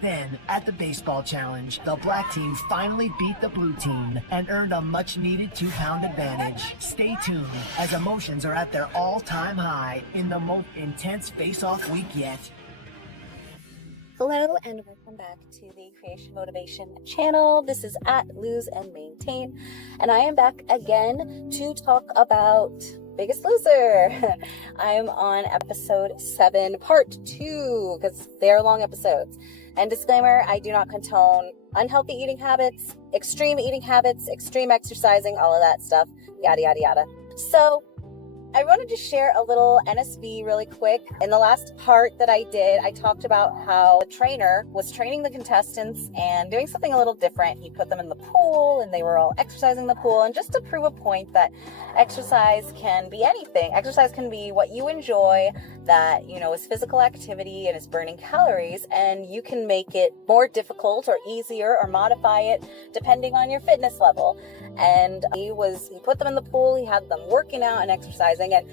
Then, at the baseball challenge, the black team finally beat the blue team and earned a much-needed 2-pound advantage. Stay tuned, as emotions are at their all-time high in the most intense face-off week yet. Hello and welcome back to the Creation Motivation channel. This is at Lose and Maintain, and I am back again to talk about Biggest Loser. I'm on episode 7, part 2, because they're long episodes. And disclaimer, I do not condone unhealthy eating habits, extreme exercising, all of that stuff, yada, yada, yada. So I wanted to share a little NSV really quick. In the last part that I did, I talked about how the trainer was training the contestants and doing something a little different. He put them in the pool and they were all exercising in the pool. And just to prove a point that exercise can be anything. Exercise can be what you enjoy, that, is physical activity and is burning calories. And you can make it more difficult or easier or modify it depending on your fitness level. And he put them in the pool. He had them working out and exercising. And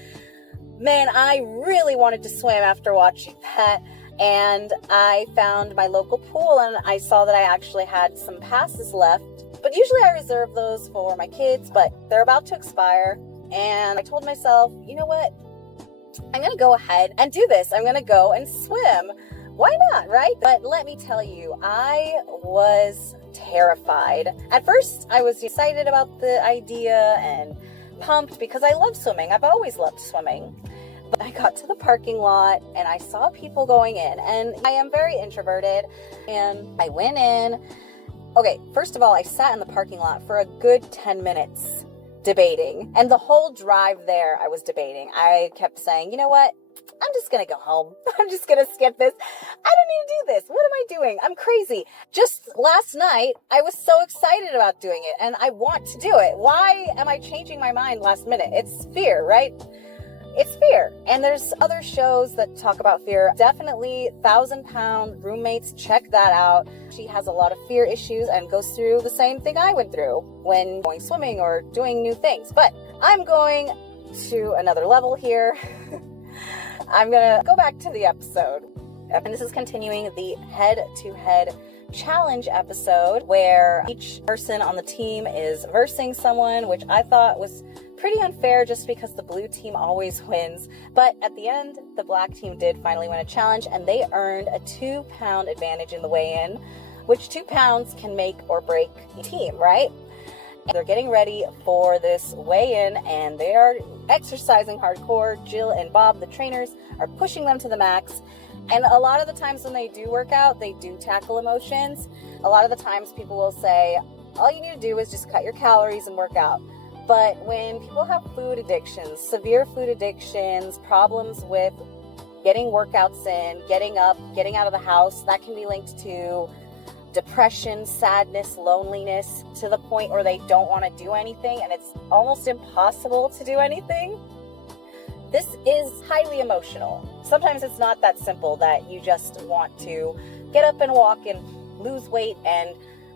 man, I really wanted to swim after watching that. And I found my local pool and I saw that I actually had some passes left. But usually I reserve those for my kids, but they're about to expire. And I told myself, you know what? I'm going to go ahead and do this. I'm going to go and swim. Why not, right? But let me tell you, I was terrified. At first, I was excited about the idea and pumped because I love swimming. I've always loved swimming. But I got to the parking lot and I saw people going in, and I am very introverted, and I went in. Okay, first of all, I sat in the parking lot for a good 10 minutes debating, and the whole drive there I was debating. I kept saying, you know what? I'm just going to go home. I'm just going to skip this. I don't need to do this. What am I doing? I'm crazy. Just last night, I was so excited about doing it and I want to do it. Why am I changing my mind last minute? It's fear, right? It's fear. And there's other shows that talk about fear. Definitely 1,000-Pound Roommates. Check that out. She has a lot of fear issues and goes through the same thing I went through when going swimming or doing new things. But I'm going to another level here. I'm going to go back to the episode. And this is continuing the head-to-head challenge episode where each person on the team is versing someone, which I thought was pretty unfair just because the blue team always wins. But at the end, the black team did finally win a challenge and they earned a 2-pound advantage in the weigh-in, which 2 pounds can make or break a team, right? They're getting ready for this weigh-in and they are exercising hardcore. Jill and Bob, the trainers, are pushing them to the max. And a lot of the times when they do work out, they do tackle emotions. A lot of the times people will say, all you need to do is just cut your calories and work out. But when people have food addictions, severe food addictions, problems with getting workouts in, getting up, getting out of the house, that can be linked to depression, sadness, loneliness, to the point where they don't want to do anything and it's almost impossible to do anything. This is highly emotional. Sometimes it's not that simple that you just want to get up and walk and lose weight and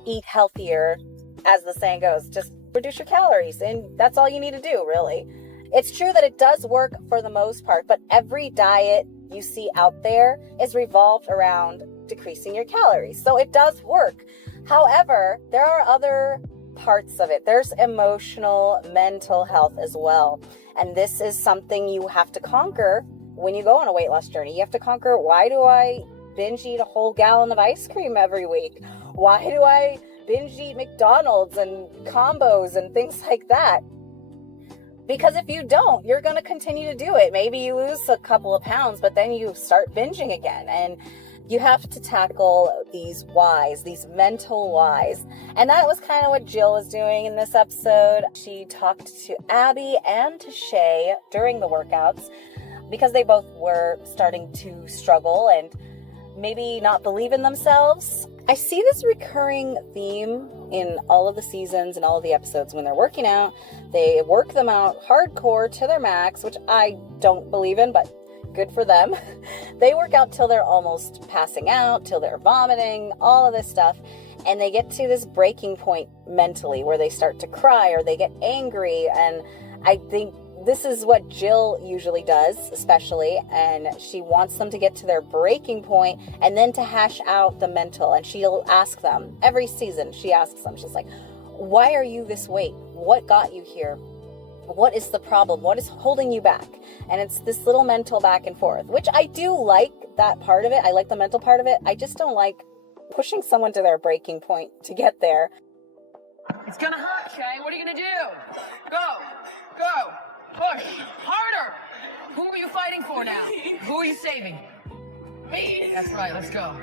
eat healthier, as the saying goes. Just reduce your calories and that's all you need to do, really. It's true that it does work for the most part, but every diet you see out there is revolved around decreasing your calories. So it does work. However, there are other parts of it. There's emotional, mental health as well. And this is something you have to conquer when you go on a weight loss journey. You have to conquer, why do I binge eat a whole gallon of ice cream every week? Why do I binge eat McDonald's and combos and things like that? Because if you don't, you're going to continue to do it. Maybe you lose a couple of pounds, but then you start binging again. And you have to tackle these whys, these mental whys. And that was kind of what Jill was doing in this episode. She talked to Abby and to Shay during the workouts because they both were starting to struggle and maybe not believe in themselves. I see this recurring theme in all of the seasons and all of the episodes. When they're working out, they work them out hardcore to their max, which I don't believe in, but good for them. They work out till they're almost passing out, till they're vomiting, all of this stuff. And they get to this breaking point mentally where they start to cry or they get angry. And I think this is what Jill usually does, especially, and she wants them to get to their breaking point and then to hash out the mental. And she'll ask them every season. She asks them, she's like, why are you this way? What got you here? What is the problem? What is holding you back? And it's this little mental back and forth, which I do like that part of it. I like the mental part of it. I just don't like pushing someone to their breaking point to get there. It's gonna hurt, Shay. What are you gonna do? Go, push, harder. Who are you fighting for now? Who are you saving? Me. That's right, let's go.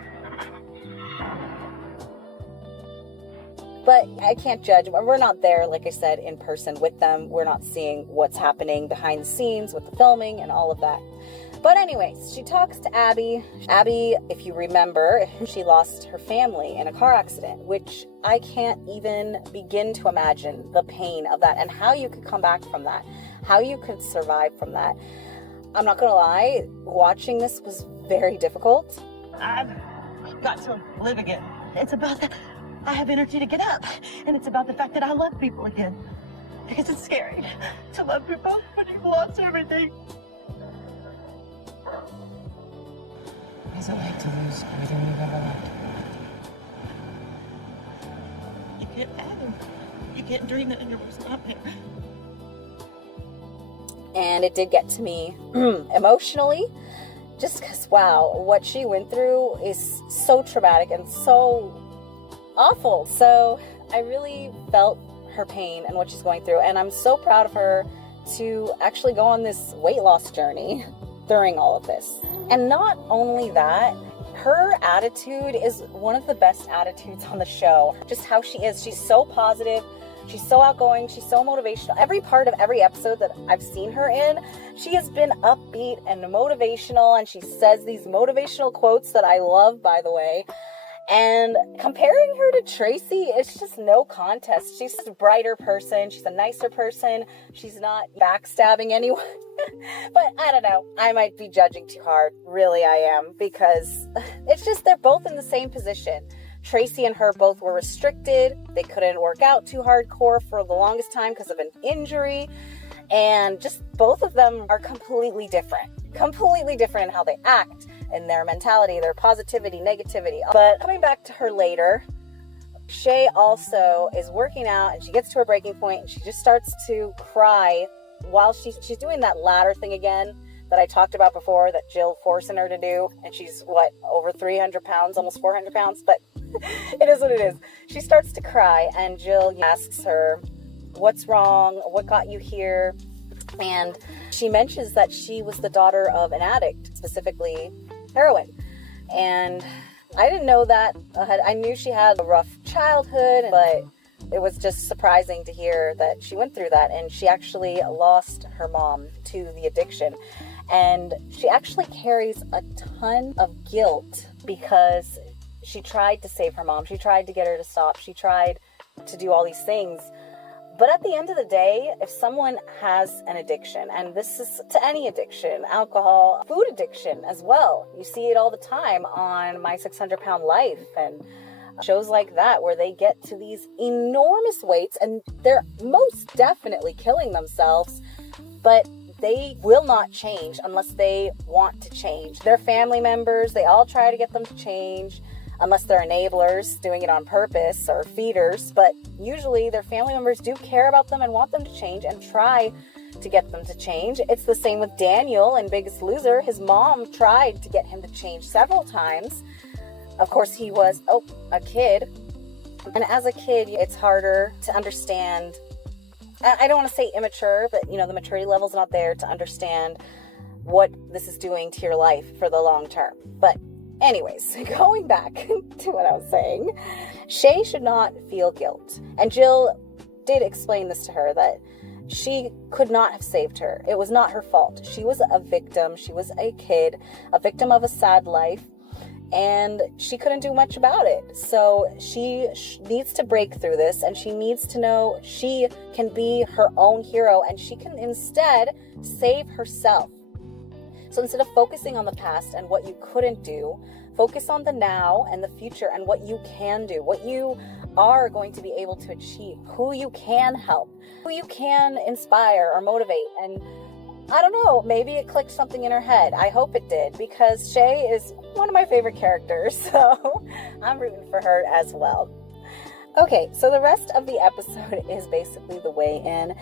But I can't judge. We're not there, like I said, in person with them. We're not seeing what's happening behind the scenes with the filming and all of that. But anyways, she talks to Abby. Abby, if you remember, she lost her family in a car accident, which I can't even begin to imagine the pain of that and how you could come back from that, how you could survive from that. I'm not gonna lie, watching this was very difficult. I've got to live again. It's about that I have energy to get up, and it's about the fact that I love people again. Because it's scary to love people when you've lost everything. What is it like to lose everything you've ever loved? You can't fathom. You can't dream it in your worst nightmare. And it did get to me emotionally, just because, wow, what she went through is so traumatic and so awful. So I really felt her pain and what she's going through, and I'm so proud of her to actually go on this weight loss journey during all of this. And not only that, her attitude is one of the best attitudes on the show. Just how she is. She's so positive. She's so outgoing. She's so motivational. Every part of every episode that I've seen her in, she has been upbeat and motivational, and she says these motivational quotes that I love, by the way. And comparing her to Tracy, it's just no contest. She's a brighter person. She's a nicer person. She's not backstabbing anyone. But I don't know. I might be judging too hard. Really, I am. Because it's just they're both in the same position. Tracy and her both were restricted. They couldn't work out too hardcore for the longest time because of an injury. And just both of them are completely different. Completely different in how they act, in their mentality, their positivity, negativity. But coming back to her later, Shay also is working out and she gets to her breaking point and she just starts to cry while she's doing that ladder thing again that I talked about before that Jill forcing her to do. And she's, over 300 pounds, almost 400 pounds, but it is what it is. She starts to cry and Jill asks her, what's wrong? What got you here? And she mentions that she was the daughter of an addict, specifically heroin. And I didn't know that. I knew she had a rough childhood, but it was just surprising to hear that she went through that. And she actually lost her mom to the addiction. And she actually carries a ton of guilt because she tried to save her mom. She tried to get her to stop. She tried to do all these things. But at the end of the day, if someone has an addiction, and this is to any addiction, alcohol, food addiction as well, you see it all the time on My 600 Pound Life and shows like that where they get to these enormous weights and they're most definitely killing themselves, but they will not change unless they want to change. Their family members, they all try to get them to change, unless they're enablers doing it on purpose or feeders, but usually their family members do care about them and want them to change and try to get them to change. It's the same with Daniel in Biggest Loser. His mom tried to get him to change several times. Of course, he was a kid, and as a kid, it's harder to understand. I don't want to say immature, but the maturity level's not there to understand what this is doing to your life for the long term. But anyways, going back to what I was saying, Shay should not feel guilt. And Jill did explain this to her, that she could not have saved her. It was not her fault. She was a victim. She was a kid, a victim of a sad life, and she couldn't do much about it. So she needs to break through this, and she needs to know she can be her own hero, and she can instead save herself. So instead of focusing on the past and what you couldn't do, focus on the now and the future and what you can do, what you are going to be able to achieve, who you can help, who you can inspire or motivate. And I don't know, maybe it clicked something in her head. I hope it did, because Shay is one of my favorite characters, so I'm rooting for her as well. Okay, so the rest of the episode is basically the weigh-in,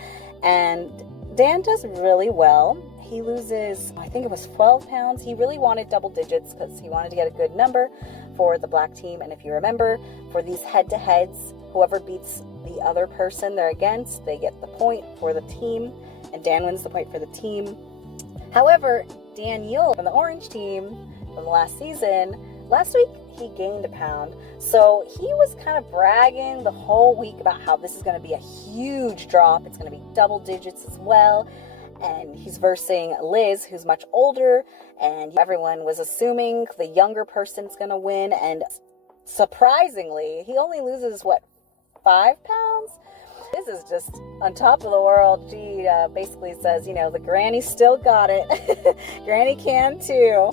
and Dan does really well. He loses, I think it was 12 pounds. He really wanted double digits because he wanted to get a good number for the black team. And if you remember, for these head-to-heads, whoever beats the other person they're against, they get the point for the team, and Dan wins the point for the team. However, Daniel from the orange team from the last season, last week he gained a pound. So he was kind of bragging the whole week about how this is going to be a huge drop. It's going to be double digits as well. And he's versing Liz, who's much older, and everyone was assuming the younger person's going to win. And surprisingly, he only loses, 5 pounds? This is just on top of the world. She basically says, the granny still got it. Granny can too.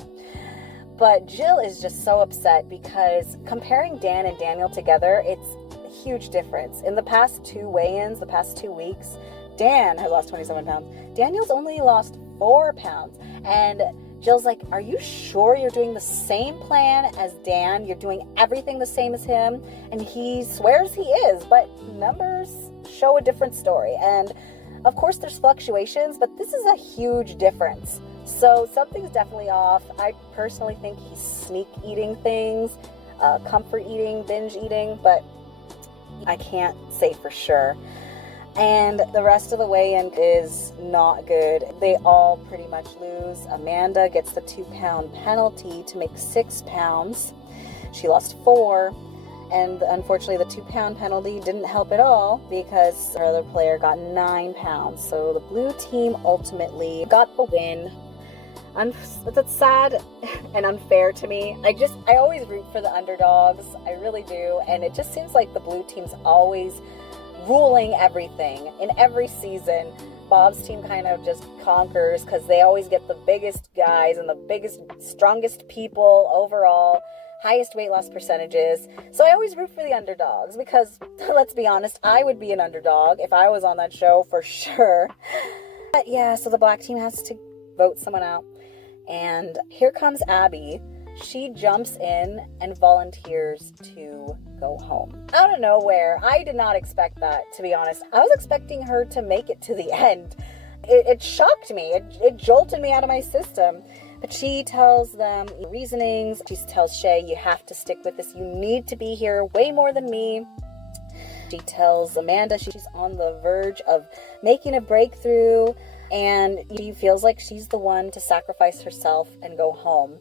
But Jill is just so upset because comparing Dan and Daniel together, it's a huge difference. In the past 2 weigh-ins, the past 2 weeks, Dan has lost 27 pounds. Daniel's only lost 4 pounds. And Jill's like, are you sure you're doing the same plan as Dan? You're doing everything the same as him? And he swears he is, but numbers show a different story. And of course there's fluctuations, but this is a huge difference. So something's definitely off. I personally think he's sneak eating things, comfort eating, binge eating, but I can't say for sure. And the rest of the weigh-in is not good. They all pretty much lose. Amanda gets the 2-pound penalty to make 6 pounds. She lost 4. And unfortunately, the 2-pound penalty didn't help at all because her other player got 9 pounds. So the blue team ultimately got the win. That's sad and unfair to me. I always root for the underdogs. I really do. And it just seems like the blue team's always ruling everything. In every season, Bob's team kind of just conquers because they always get the biggest guys and the biggest, strongest people overall, highest weight loss percentages. So I always root for the underdogs because, let's be honest, I would be an underdog if I was on that show for sure. But yeah, so the black team has to vote someone out. And here comes Abby. She jumps in and volunteers to go home. Out of nowhere. I did not expect that, to be honest. I was expecting her to make it to the end. It shocked me. It jolted me out of my system. But she tells them reasonings. She tells Shay, you have to stick with this. You need to be here way more than me. She tells Amanda she's on the verge of making a breakthrough. And she feels like she's the one to sacrifice herself and go home.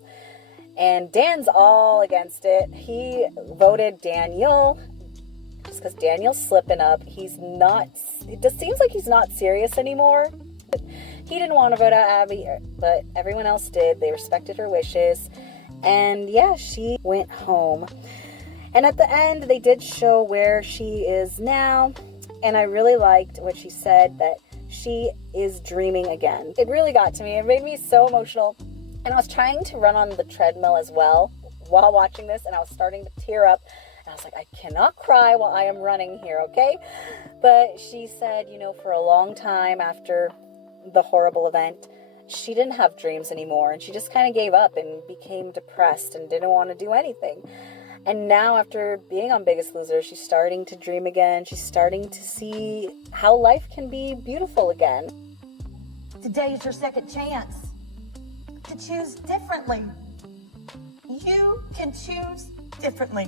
And Dan's all against it. He voted Daniel just because Daniel's slipping up. It just seems like he's not serious anymore. He didn't want to vote out Abby, but everyone else did. They respected her wishes. And yeah, she went home. And at the end, they did show where she is now. And I really liked what she said, that she is dreaming again. It really got to me. It made me so emotional. And I was trying to run on the treadmill as well while watching this, and I was starting to tear up. And I was like, I cannot cry while I am running here, okay? But she said, for a long time after the horrible event, she didn't have dreams anymore, and she just kind of gave up and became depressed and didn't want to do anything. And now after being on Biggest Loser, she's starting to dream again. She's starting to see how life can be beautiful again. Today is your second chance to choose differently. You can choose differently.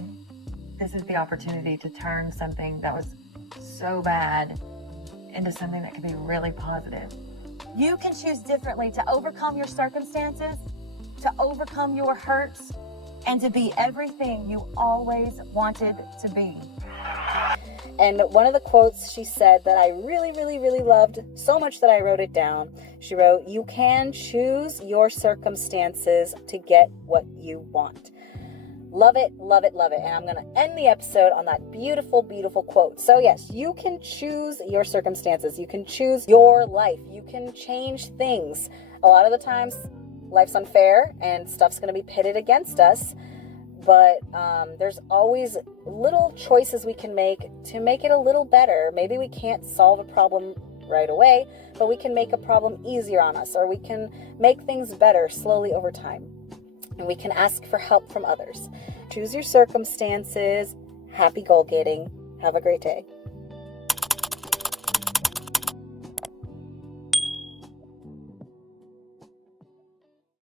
This is the opportunity to turn something that was so bad into something that can be really positive. You can choose differently to overcome your circumstances, to overcome your hurts, and to be everything you always wanted to be. And one of the quotes she said that I really, really, really loved so much that I wrote it down. She wrote, you can choose your circumstances to get what you want. Love it, love it, love it. And I'm going to end the episode on that beautiful, beautiful quote. So yes, you can choose your circumstances. You can choose your life. You can change things. A lot of the times life's unfair and stuff's going to be pitted against us. But there's always little choices we can make to make it a little better. Maybe we can't solve a problem right away, but we can make a problem easier on us, or we can make things better slowly over time. And we can ask for help from others. Choose your circumstances. Happy goal getting. Have a great day.